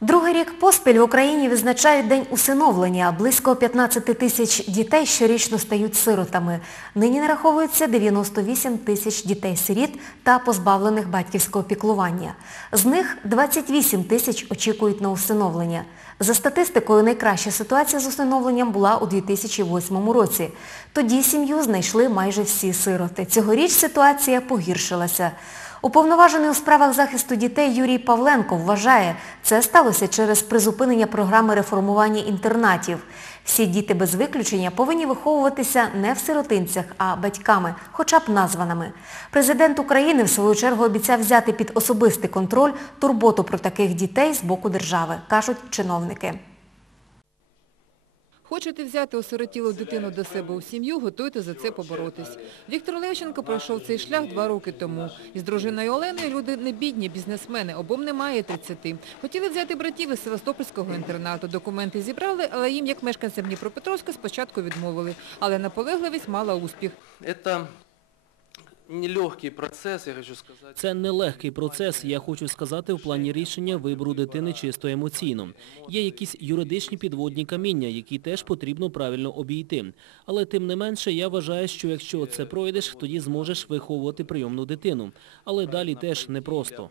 Другий рік поспіль в Україні відзначають День усиновлення. Близько 15 тисяч дітей щорічно стають сиротами. Нині нараховується 98 тисяч дітей-сиріт та позбавлених батьківського піклування. З них 28 тисяч очікують на усиновлення. За статистикою, найкраща ситуація з усиновленням була у 2008 році. Тоді сім'ю знайшли майже всі сироти. Цьогоріч ситуація погіршилася. Уповноважений у справах захисту дітей Юрій Павленко вважає, це сталося через призупинення програми реформування інтернатів. Всі діти без виключення повинні виховуватися не в сиротинцях, а батьками, хоча б названими. Президент України в свою чергу обіцяв взяти під особистий контроль турботу про таких дітей з боку держави, кажуть чиновники. Хочете взяти осиротілу дитину до себе у сім'ю, готуйте за це поборотись. Віктор Левченко пройшов цей шлях два роки тому. Із дружиною Оленою люди не бідні, бізнесмени, обом немає 30. Хотіли взяти братів із Севастопольського інтернату. Документи зібрали, але їм, як мешканцям Дніпропетровська, спочатку відмовили. Але наполегливість мала успіх. Это нелегкий процесс, я. Це нелегкий процес, я хочу сказати, в плані рішення вибору дитини чисто емоційно. Є якісь юридичні підводні каміння, які теж потрібно правильно обійти. Але тим не менше, я вважаю, що якщо це пройдеш, тоді зможеш виховувати прийомну дитину. Але далі теж непросто.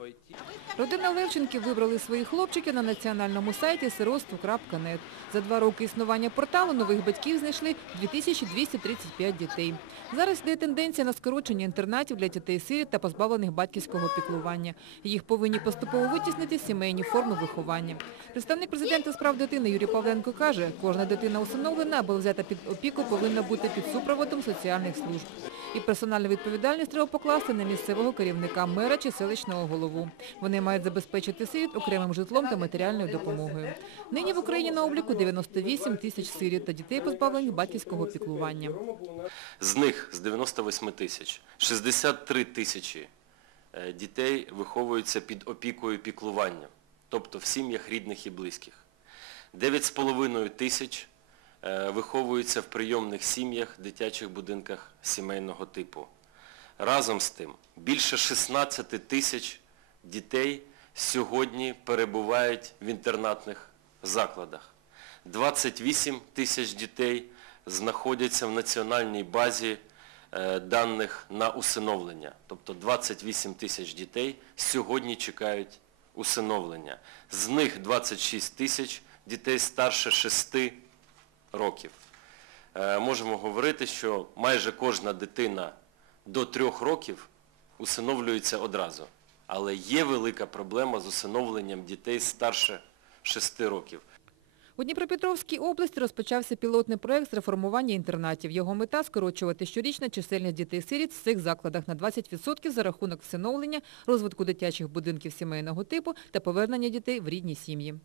Родина Левченків вибрали своїх хлопчиків на національному сайті сиротство.нет. За два роки існування порталу нових батьків знайшли 2235 дітей. Зараз йде тенденція на скорочення інтернатів для дітей-сиріт та позбавлених батьківського піклування. Їх повинні поступово витіснити сімейні форми виховання. Представник президента з прав дитини Юрій Павленко каже, кожна дитина усиновлена або взята під опіку повинна бути під супроводом соціальних служб. І персональну відповідальність треба покласти на місцевого керівника, мера чи селищного голову. Вони мають забезпечити сиріт окремим житлом та матеріальною допомогою. Нині в Україні на обліку 98 тисяч сиріт та дітей, позбавлених батьківського піклування. З них, з 98 тисяч, 63 тисячі е, дітей виховуються під опікою піклування, тобто в сім'ях рідних і близьких. 9,5 тисяч е, виховуються в прийомних сім'ях, дитячих будинках сімейного типу. Разом з тим, більше 16 тисяч дітей сьогодні перебувають в інтернатних закладах. 28 тисяч дітей знаходяться в національній базі е, даних на усиновлення. Тобто 28 тисяч дітей сьогодні чекають усиновлення. З них 26 тисяч дітей старше 6 років. Е, Можемо говорити, що майже кожна дитина до 3 років усиновлюється одразу. Але є велика проблема з усиновленням дітей старше 6 років. У Дніпропетровській області розпочався пілотний проект з реформування інтернатів. Його мета – скорочувати щорічну чисельність дітей-сиріт в цих закладах на 20% за рахунок всиновлення, розвитку дитячих будинків сімейного типу та повернення дітей в рідні сім'ї.